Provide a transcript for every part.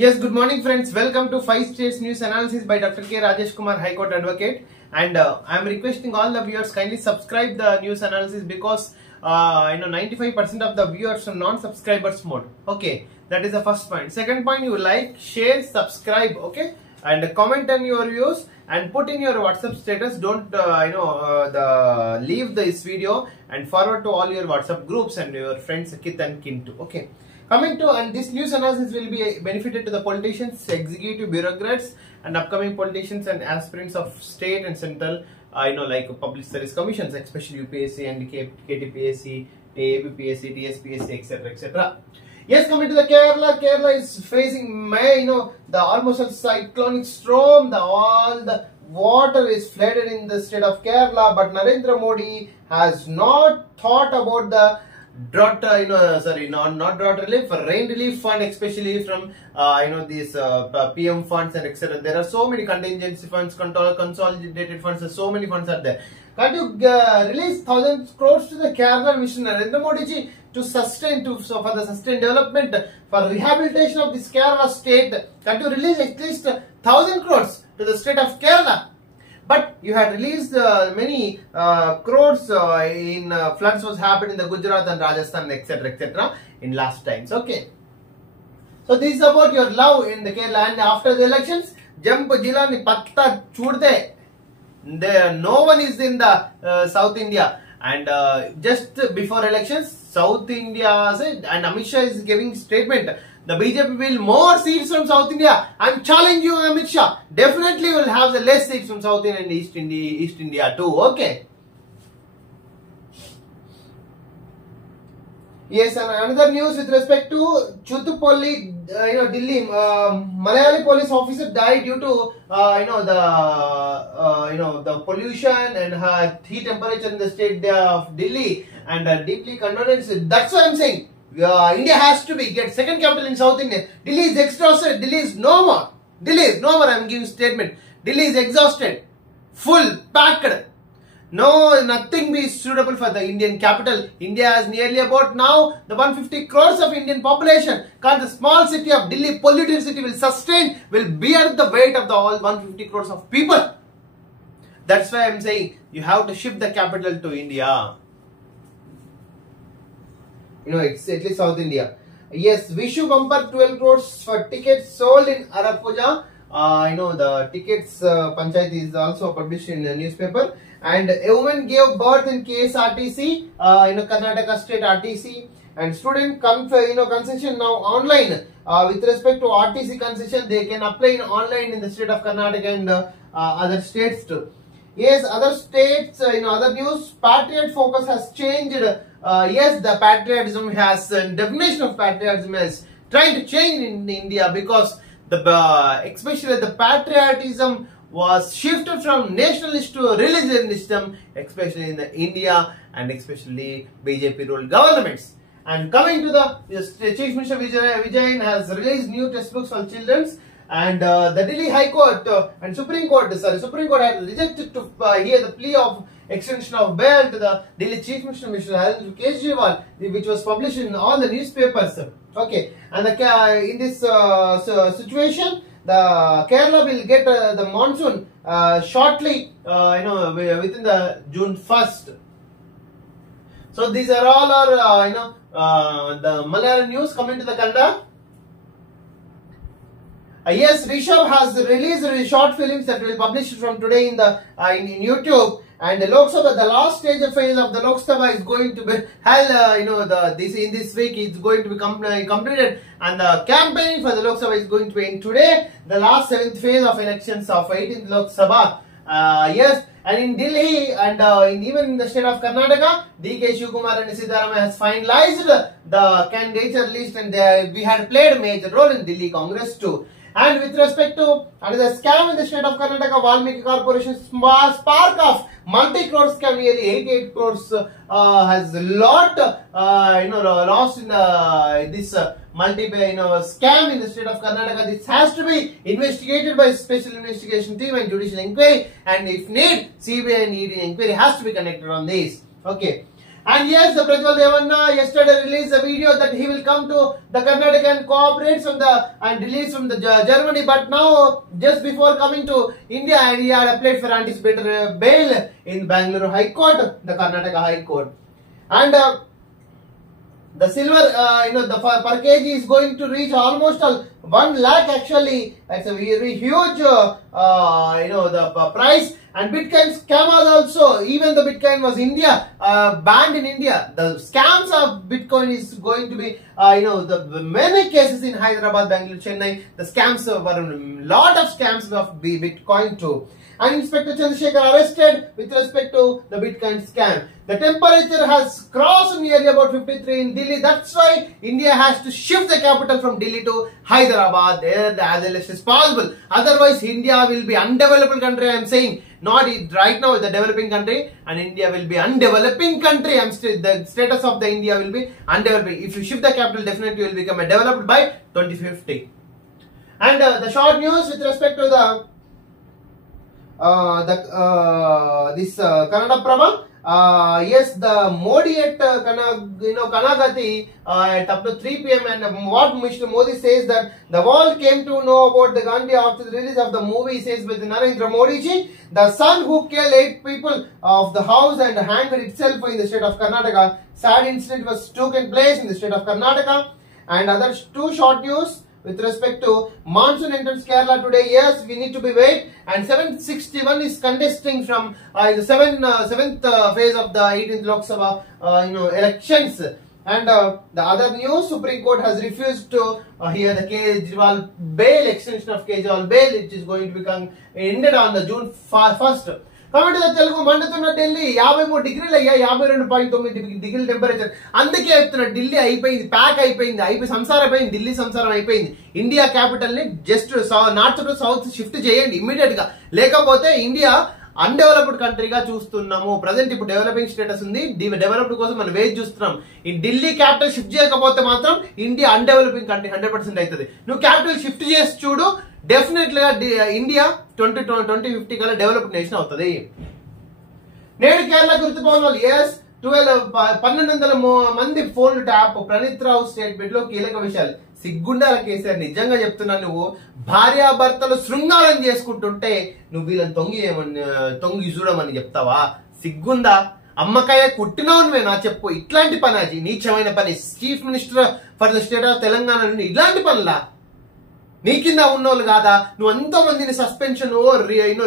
Yes, good morning friends. Welcome to 5 States News Analysis by Dr. K. Rajesh Kumar, High Court Advocate. And I am requesting all the viewers kindly subscribe the news analysis because 95% of the viewers are non-subscribers mode. Okay, that is the first point. Second point, you like, share, subscribe. Okay, and comment on your views and put in your WhatsApp status. Don't leave this video and forward to all your WhatsApp groups and your friends, kith and kin too. Okay. Coming to, and this news analysis will be benefited to the politicians, executive bureaucrats, and upcoming politicians and aspirants of state and central, like public service commissions, especially UPSC and KTPSC, ABPSC, TSPSC, etc., etc. Yes, coming to the Kerala is facing, the almost a cyclonic storm. All the water is flooded in the state of Kerala, but Narendra Modi has not thought about the drought, not drought relief, rain relief fund, especially from these PM funds and etc. There are so many contingency funds, consolidated funds, so many funds are there. Can't you release 1,000 crores to the Kerala mission, Narendra Modi ji, to sustain, for the sustained development, for rehabilitation of this Kerala state? Can't you release at least 1,000 crores to the state of Kerala? But you had released many crores in floods was happened in the Gujarat and Rajasthan, etc., in last times. Okay. So this is about your love in the Kerala, and after the elections, Jammu Jila ni patta chudde. There no one is in the South India, and just before elections, South India and Amit Shah is giving statement. The BJP will more seats from South India. I am challenging you, Amit Shah. Definitely will have the less seats from South India and East India too. Okay. Yes, and another news with respect to Chutupalli, Delhi, Malayali police officer died due to the pollution and heat temperature in the state of Delhi, and deeply condolence. That's what I'm saying. India has to get second capital in South India. Delhi is exhausted. Delhi is no more. I'm giving statement. Delhi is exhausted. Full, packed. No, nothing is suitable for the Indian capital. India has nearly about now the 150 crores of Indian population. Can't the small city of Delhi, polluted city, will bear the weight of the all 150 crores of people. That's why I'm saying you have to shift the capital to India. It's at least South India. Yes, Vishu bumper 12 crores for tickets sold in Arapuja. The tickets panchayat is also published in the newspaper. And a woman gave birth in KSRTC, Karnataka State RTC. And student concession now online. With respect to RTC concession, they can apply online in the state of Karnataka and other states too. Yes, other states, other news, patriot focus has changed. Yes, the patriotism has, definition of patriotism is trying to change in India, because especially the patriotism was shifted from nationalist to religionism, especially in the India and especially BJP ruled governments. And coming to the Chief Minister Vijayan has released new textbooks for children. And the Delhi High Court and Supreme Court had rejected to hear the plea of extension of bail to the Delhi Chief Minister Mr. Arvind Kejriwal, which was published in all the newspapers. Okay, and in this situation, the Kerala will get the monsoon shortly, within the June 1st. So these are all our, the Malayalam news. Coming to the Kannada. Yes, Rishabh has released short films that will be published from today in YouTube. And the Lok Sabha, the last stage of phase of the Lok Sabha is going to be held. In this week it's going to be completed, and the campaign for the Lok Sabha is going to be in today. The last 7th phase of elections of 18th Lok Sabha. Yes, and in Delhi and even in the state of Karnataka, D.K. Shivakumar and Siddharamaiah has finalized the candidature list, and we had played a major role in Delhi Congress too. And with respect to another scam in the state of Karnataka, Valmiki Corporation spark of multi-crore scam, nearly 88 crores has lost in this scam in the state of Karnataka. This has to be investigated by special investigation team and judicial inquiry, and if need, CBI and ED inquiry has to be conducted on this. Okay. And yes, the Prajwal Devanna yesterday released a video that he will come to the Karnataka and cooperate and release from the Germany. But now, just before coming to India, he had applied for anticipated bail in Bangalore High Court, the Karnataka High Court. And the silver, the per kg is going to reach almost 1 lakh actually. That's a very huge, the price. And Bitcoin scammers also. Even the Bitcoin was banned in India. The scams of Bitcoin is going to be, the many cases in Hyderabad, Bangalore, Chennai. The scams were a lot of scams of Bitcoin too. And Inspector Chandrasekhar arrested with respect to the Bitcoin scam. The temperature has crossed nearly about 53 in Delhi. That's why India has to shift the capital from Delhi to Hyderabad as less as possible. Otherwise, India will be undeveloped country. I am saying not right now the developing country, and India will be undeveloping country. The status of the India will be undeveloping. If you shift the capital, definitely will become a developed by 2050. And the short news with respect to Kannada Prabha. Yes, the Modi at Kanagati at up to 3 p.m. and what Mr. Modi says that the world came to know about the Gandhi after the release of the movie. He says with Narendra Modi ji, the son who killed 8 people of the house and hanged itself in the state of Karnataka. Sad incident was taken place in the state of Karnataka. And other 2 short news. With respect to monsoon enters Kerala today, yes, we need to be wait. And 761 is contesting from the 7th phase of the 18th Lok Sabha elections. And the other news, Supreme Court has refused to hear the Kejriwal bail, extension of Kejriwal bail, which is going to become ended on the June 1st. Coming to the Telugu, మండుతున్న ఢిల్లీ 53 డిగ్రీలు అయ్యా 52.9 డిగ్రీల టెంపరేచర్. అందుకే చెప్తున్నా ఢిల్లీ అయిపోయింది, ప్యాక్ అయిపోయింది, సంసారం అయిపోయింది, ఢిల్లీ సంసారం అయిపోయింది. ఇండియా క్యాపిటల్ ని just north to south shift చేయండి ఇమ్మీడియట్ గా, లేకపోతే ఇండియా అన్డెవలప్డ్ కంట్రీగా చూస్తున్నాము. ప్రజెంట్ ఇప్పుడు డెవలపింగ్ స్టేటస్ ఉంది, డెవలప్డ్ కోసం మనం వెయిట్ చూస్తున్నాం. ఈ ఢిల్లీ క్యాపిటల్ షిఫ్ట్ చేయకపోతే మాత్రం ఇండియా అన్డెవలపింగ్ కంట్రీ 100% అవుతుంది. నువ్వు క్యాపిటల్ షిఫ్ట్ చేసి చూడు, డెఫినెట్లీ ఇండియా 2050 కల్లా డెవలప్డ్ నేషన్ అవుతుంది. నేడు కేరళ గుర్తుపోవాలి. ఎస్, 1200 మంది ఫోన్లు ట్యాప్. ప్రణీత్ రావు స్టేట్మెంట్ లో కీలక విషయాలు. సిగ్గుండాల కేసీఆర్, నిజంగా చెప్తున్నా, నువ్వు భార్యాభర్తలు శృంగారం చేసుకుంటుంటే నువ్వు వీళ్ళని తొంగి చూడమని చెప్తావా? సిగ్గుందా? అమ్మకాయ కుట్టినవునువే నా చెప్పు. ఇట్లాంటి పని, అది నీచమైన పని. Chief minister for the state of Telangana నుండి ఇట్లాంటి పనులా? నీ కింద ఉన్నోళ్ళు కాదా? నువ్వు ఎంతో మందిని సస్పెన్షన్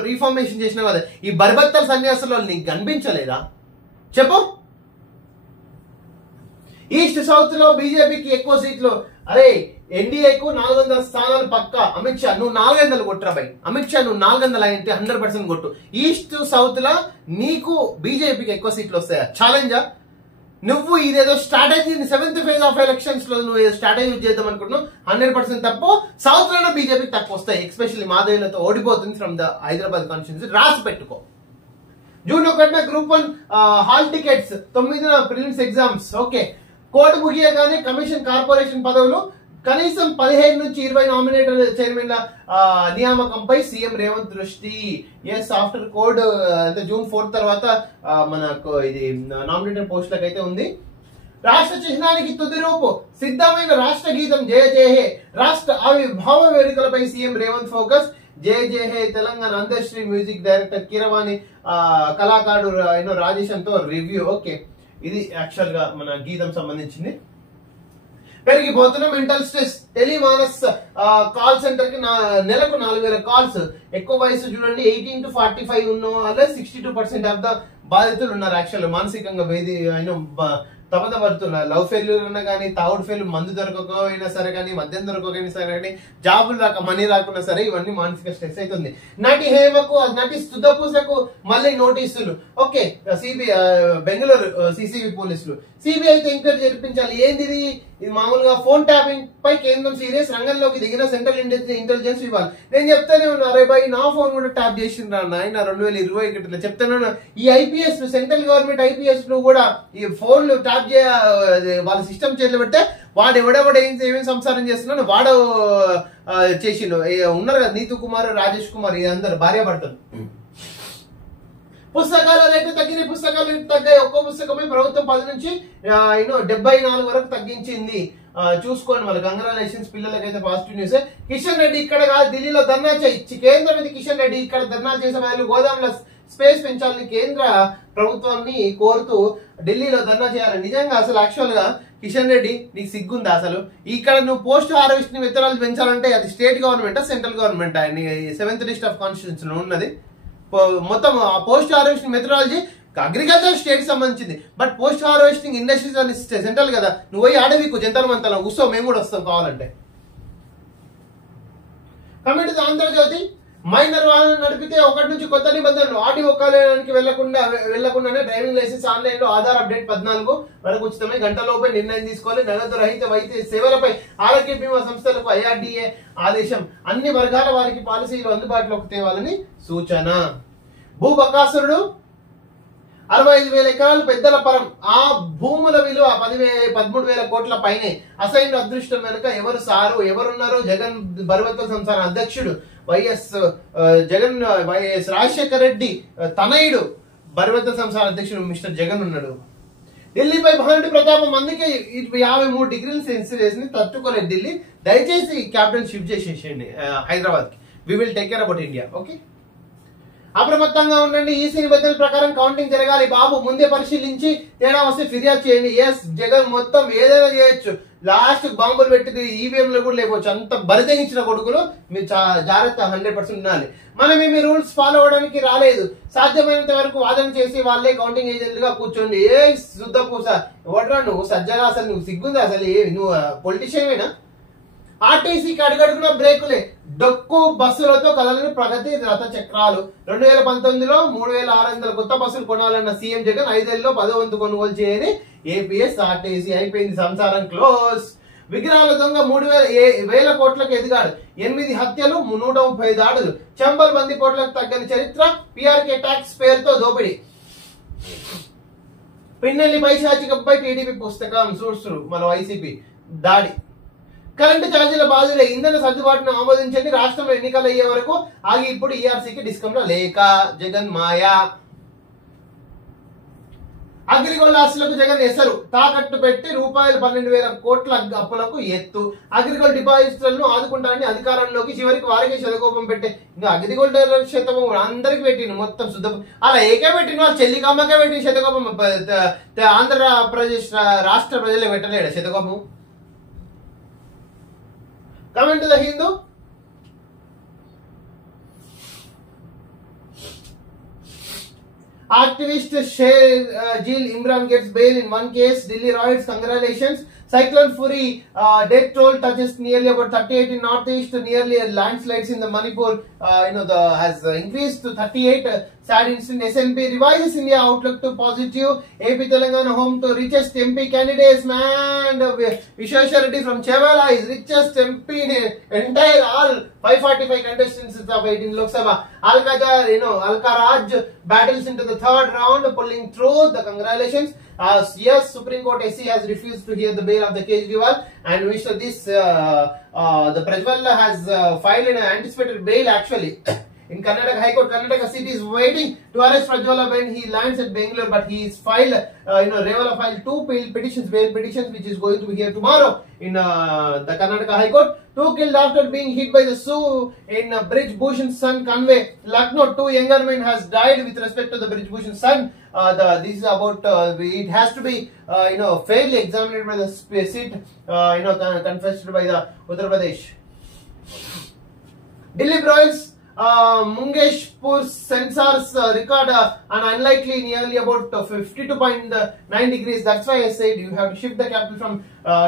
రీఫార్మేషన్ చేసినావు కదా. ఈ బర్బత్తల సన్యాసులు నీకు కనిపించలేదా? చెప్పు. ఈస్ట్ సౌత్ లో బీజేపీకి ఎక్కువ సీట్లు. అరే, ఎన్డీఏకు 400 స్థానాలు పక్క. అమిత్ షా నువ్వు 400 కొట్టురా భయ్. అమిత్ షా నువ్వు 400 అంటే 100% కొట్టు. ఈస్ట్ సౌత్ లో నీకు బీజేపీకి ఎక్కువ సీట్లు వస్తాయా? ఛాలెంజా? నువ్వు ఇదేదో strategy 7th phase of elections లో నువ్వు స్ట్రాటజీ యూజ్ చేద్దాం అనుకుంటున్నావు. 100% తప్పు. సౌత్ లోనే బీజేపీకి తక్కువ వస్తాయి. ఎస్పెషల్లీ మాధవిలతో ఓడిపోతుంది ఫ్రమ్ ద హైదరాబాద్ కాన్స్టిట్యున్సీ. రాసి పెట్టుకో. జూన్ 1న గ్రూప్ 1 హాల్ టికెట్స్, 9న ప్రిలిమ్స్ ఎగ్జామ్స్. ఓకే, కోర్టు ముగియగానే కమిషన్ కార్పొరేషన్ పదవులు కనీసం 15 నుంచి 20 నామినేటెడ్ చైర్మన్ల నియామకంపై సీఎం రేవంత్ దృష్టి. ఎస్, ఆఫ్టర్ కోడ్ అంటే June 4 తర్వాత మనకు ఇది నామినేటెడ్ పోస్టులకు అయితే ఉంది. రాష్ట్ర చిహ్నానికి తుది రూపు, సిద్ధమైన రాష్ట్ర గీతం జయ జయ హే. రాష్ట్ర ఆవిర్భావ వేడుకలపై సీఎం రేవంత్ ఫోకస్. జయ జయ హే తెలంగాణ అందశ్రీ మ్యూజిక్ డైరెక్టర్ కీరవాణి, కళాకారుడు రాజేష్ తో రివ్యూ. ఓకే, ఇది యాక్చువల్ గా మన గీతం సంబంధించింది. పెరిగిపోతున్న mental stress. Tele MANAS call centre కి నెలకు 4000 కాల్స్. ఎక్కువ వయసు చూడండి, 18 to 45 ఉన్న వాళ్ళే 62% ఆఫ్ ద బాధితులు ఉన్నారు. యాక్చువల్ మానసికంగా తపదపడుతున్నారు. లవ్ ఫెయిల్యూర్ అన్నా కానీ, తాగుడు ఫెయిల్, మందు దొరకకపోయినా సరే కానీ, మద్యం దొరకకపోయినా సరే కానీ, జాబులు రాక మనీ రాకున్నా సరే, ఇవన్నీ మానసిక స్ట్రెస్ అవుతుంది. నటి హేమకు, నటి స్తుదపూసకు మళ్ళీ నోటీసులు. ఓకే, బెంగళూరు సిసిబి పోలీసులు సిబిఐతో ఎంక్వైరీ జరిపించాలి. ఏంది ఇది మామూలుగా ఫోన్ ట్యాపింగ్ పై కేంద్రం సీరియస్, రంగంలోకి దిగిన సెంట్రల్ ఇంటెలిజెన్స్ ఇవ్వాలి. నేను చెప్తానే ఉన్నా, అరే బాయ్ నా ఫోన్ కూడా ట్యాప్ చేసిండ్రా ఆయన 2021 చెప్తాను. ఈ ఐపీఎస్ సెంట్రల్ గవర్నమెంట్ ఐపీఎస్ లు కూడా ఈ ఫోన్లు ట్యాప్ వాళ్ళ సిస్టమ్ చేతిలో పెడితే వాడు ఎవడెవడ ఏమేమి సంసారం చేస్తున్నాడు వాడు చేసిండు. ఉన్నారు కదా నీతు కుమార్, రాజేష్ కుమార్, అందరు భార్య భర్తలు. పుస్తకాల రేటు తగ్గినాయి, పుస్తకాలు తగ్గాయి. ఒక్కో పుస్తకమే ప్రభుత్వం 10 నుంచి 74 వరకు తగ్గించింది. చూసుకోండి మరి. కంగ్రాచులేషన్స్ పిల్లలకైతే పాజిటివ్ న్యూస్. కిషన్ రెడ్డి ఇక్కడ కాదు, ఢిల్లీలో ధర్నా చేయి. కేంద్ర మంత్రి కిషన్ రెడ్డి ఇక్కడ ధర్నా చేసే వాళ్ళు గోదాముల స్పేస్ పెంచాలని కేంద్ర ప్రభుత్వాన్ని కోరుతూ ఢిల్లీలో ధర్నా చేయాలి. నిజంగా అసలు యాక్చువల్ గా కిషన్ రెడ్డి నీకు సిగ్గుందా అసలు? ఇక్కడ నువ్వు పోస్ట్ హార్వెస్టింగ్ విత్తనాలు పెంచాలంటే అది state government central government 7th list of constitution ఉన్నది. మొత్తం post harvesting methodology agriculture state సంబంధించింది. బట్ పోస్ట్ హార్వెస్టింగ్ ఇండస్ట్రీస్ అని సెంట్రల్ కదా. నువ్వు పోయి అడవికు జంతర్ మంతల కూర్చో, మేము కూడా వస్తాం కావాలంటే. కమిటీ ఆంధ్రజ్యోతి మైనర్ వాహనం నడిపితే 1 నుంచి కొత్త నిబంధనలు. ఆర్టీఓ కార్యాలయానికి వెళ్లకుండానే డ్రైవింగ్ లైసెన్స్ ఆన్లైన్ లో ఆధార్ అప్డేట్ 14 వరకు ఉచితమే. గంటలోపే నిర్ణయం తీసుకోవాలి. నగదు రహిత వైద్య సేవలపై ఆరోగ్య బీమా సంస్థలకు IRDA ఆదేశం. అన్ని వర్గాల వారికి పాలసీలు అందుబాటులోకి తేవాలని సూచన. భూబకాసురుడు 65,000 ఎకరాలు పెద్దల పరం. ఆ భూముల విలువ 13,000 కోట్ల పైనే. అసైన్ అదృష్టం వెనుక ఎవరు సారు ఎవరున్నారు? జగన్ బరువత్వ సంస్థాన అధ్యక్షుడు వైఎస్ రాజశేఖర రెడ్డి తనయుడు బరువత్వ సంస్థాన అధ్యక్షుడు మిస్టర్ జగన్ ఉన్నాడు. ఢిల్లీపై భానుడి ప్రతాపం. అందుకే 53 డిగ్రీల సెల్సియస్ ని తట్టుకోలేదు ఢిల్లీ. దయచేసి క్యాపిటల్ షిఫ్ట్ చేసేసేయండి హైదరాబాద్ కి. We will take care about India. Okay, అప్రమత్తంగా ఉండండి. ఈసీ నిబంధనల ప్రకారం కౌంటింగ్ జరగాలి. బాబు ముందే పరిశీలించి తేడా వస్తే ఫిర్యాదు చేయండి. ఎస్, జగన్ మొత్తం ఏదైనా చేయొచ్చు. లాస్ట్ బాంబులు పెట్టింది ఈవీఎంలు కూడా లేకపోవచ్చు. అంత బరితెగించిన కొడుకులు. మీరు జాగ్రత్త 100% ఉండాలి. మనం ఏమి రూల్స్ ఫాలో అవడానికి రాలేదు. సాధ్యమైనంత వరకు వాదన చేసి వాళ్ళే కౌంటింగ్ ఏజెంట్లుగా కూర్చోండి. ఏ శుద్ధ పూస ఎవడరా నువ్వు? సజ్జగా అసలు నువ్వు సిగ్గుందా అసలు? నువ్వు పొలిటీషియనేనా? ఆర్టీసీకి అడుగడుగున బ్రేకులే. డొక్కు బస్సులతో కదలని ప్రగతి రథ చక్రాలు. 2019లో 3,600 కొత్త బస్సులు కొనాలన్న సీఎం జగన్ 5 ఏళ్లలో 10వ వంతు కొనుగోలు చేయని APSRTC. అయిపోయింది సంసారం క్లోజ్. విగ్రహాల దొంగ 3,000 కోట్లకు ఎదిగాడు. 8 హత్యలు 135 దాడులు. చంబల్ బంది కోట్లకు తగ్గని చరిత్ర. PRK ట్యాక్స్ పేరుతో దోపిడీ. పిన్నెల్లి పైశాచికంపై టీడీపీ పుస్తకం చూస్తురు మన వైసీపీ దాడి. కరెంటు ఛార్జీల బాధలే. ఇంధన సర్దుబాటును ఆమోదించండి. రాష్ట్రంలో ఎన్నికలు అయ్యే వరకు ఆగి ఇప్పుడు ERCకి డిస్కంలో లేక. జగన్ మాయా. అగ్రిగోల్డ్ ఆస్తులకు జగన్ ఎసరు. తాకట్టు పెట్టి ₹12,000 కోట్ల అప్పులకు ఎత్తు. అగ్రిగోల్డ్ డిపాజిటర్లను ఆదుకుంటారని అధికారంలోకి చివరికి వారికి శతకోపం పెట్టే. ఇంకా అగ్రిగోల్డ్ శతకోపం అందరికి పెట్టిండు మొత్తం శుద్ధ. అలా ఏకే పెట్టిన వాళ్ళు చెల్లికమ్మకే పెట్టిన శతకోపం. ఆంధ్రప్రదేశ్ రాష్ట్ర ప్రజలకు పెట్టలేడు శతకోపం. Coming to the Hindu. Activist Jill Imran gets bail in one case. Delhi riots. Congratulations. Cyclone Fury death toll touches nearly about 38 in northeast. Nearly landslides in the Manipur has increased to 38. Sad incident. SNP revises India outlook to positive. AP Telangana home to richest MP candidates. Man, Vishweshwar Reddy from Chevala is richest MP in entire all 545 contestants of 18 Lok Sabha. Alkaraj battles into the 3rd round, pulling through. The congratulations. Yes, Supreme Court SC has refused to hear the bail of the Kejriwal, and Mr. The Prajwal has filed an anticipated bail actually. In Karnataka High Court, Karnataka City is waiting to arrest Prajwala when he lands at Bangalore, but he is filed, Revala filed 2 bail petitions, which is going to be here tomorrow in the Karnataka High Court. 2 killed after being hit by the Sioux in Brij Bhushan's son Conway, Lucknow. 2 younger men has died with respect to the Brij Bhushan's son. This is about, it has to be, fairly examined by the seat, confessed by the Uttar Pradesh. Delhi broils. Mungeshpur sensors record an unlikely nearly about 52.9 degrees. That's why I said you have to shift the capital from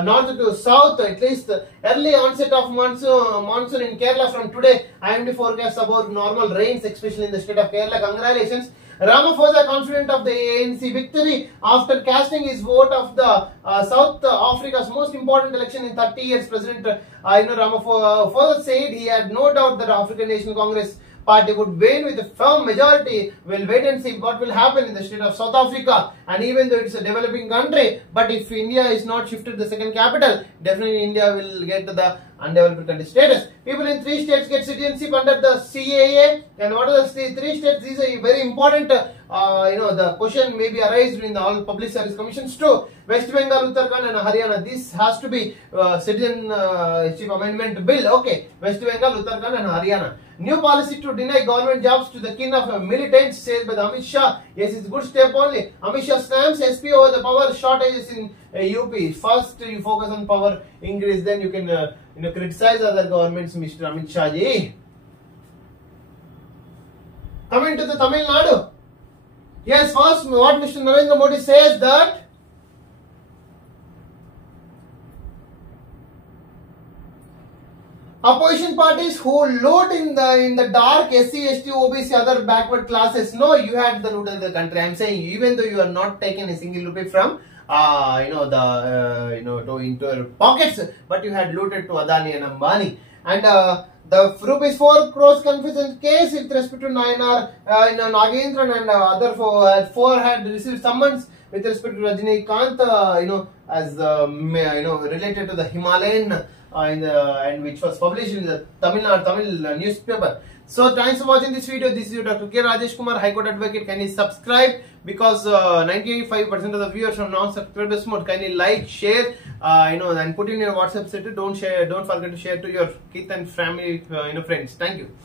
north to south. At least early onset of monsoon in Kerala from today. IMD forecasts about normal rains, especially in the state of Kerala. Congratulations. Ramaphosa confident of the ANC victory after casting his vote of the South Africa's most important election in 30 years. President Ramaphosa said he had no doubt that African National Congress party would win with a firm majority. We'll wait and see what will happen in the state of South Africa. And even though it's a developing country, but if India is not shifted to the second capital, definitely India will get the undeveloped country status. People in 3 states get citizenship under the CAA. And what are the 3 states? These are very important. The question may be arised in the all public service commissions too. West Bengal, Uttarakhand and Haryana. This has to be citizenship amendment bill. Okay, West Bengal, Uttarakhand and Haryana. New policy to deny government jobs to the kin of militants, said by the Amit Shah. Yes, it's a good step only. Amit Shah slams SP over the power shortages in UP. First, you focus on power increase, then you can criticize other governments, Mr. Amit Shah ji. Coming to the Tamil Nadu. Yes, first, what Mr. Narendra Modi says that opposition parties who loot in the dark, SC, ST, OBC, other backward classes. No, you had the loot of the country. I'm saying even though you are not taking a single rupee from into your pockets, but you had looted to Adani and Ambani. And the rupees 4 crores confusion case with respect to Nayanar, Nagendran and other four had received summons with respect to Rajinikanth, as related to the Himalayan. And which was published in the Tamil newspaper. So thanks for watching this video. This is your Dr. K. Rajesh Kumar, High Court Advocate. Kindly subscribe, because 95% of the viewers are non-subscribers mode. Kindly like, share, and put in your WhatsApp status. Don't forget to share to your kids and family, friends. Thank you.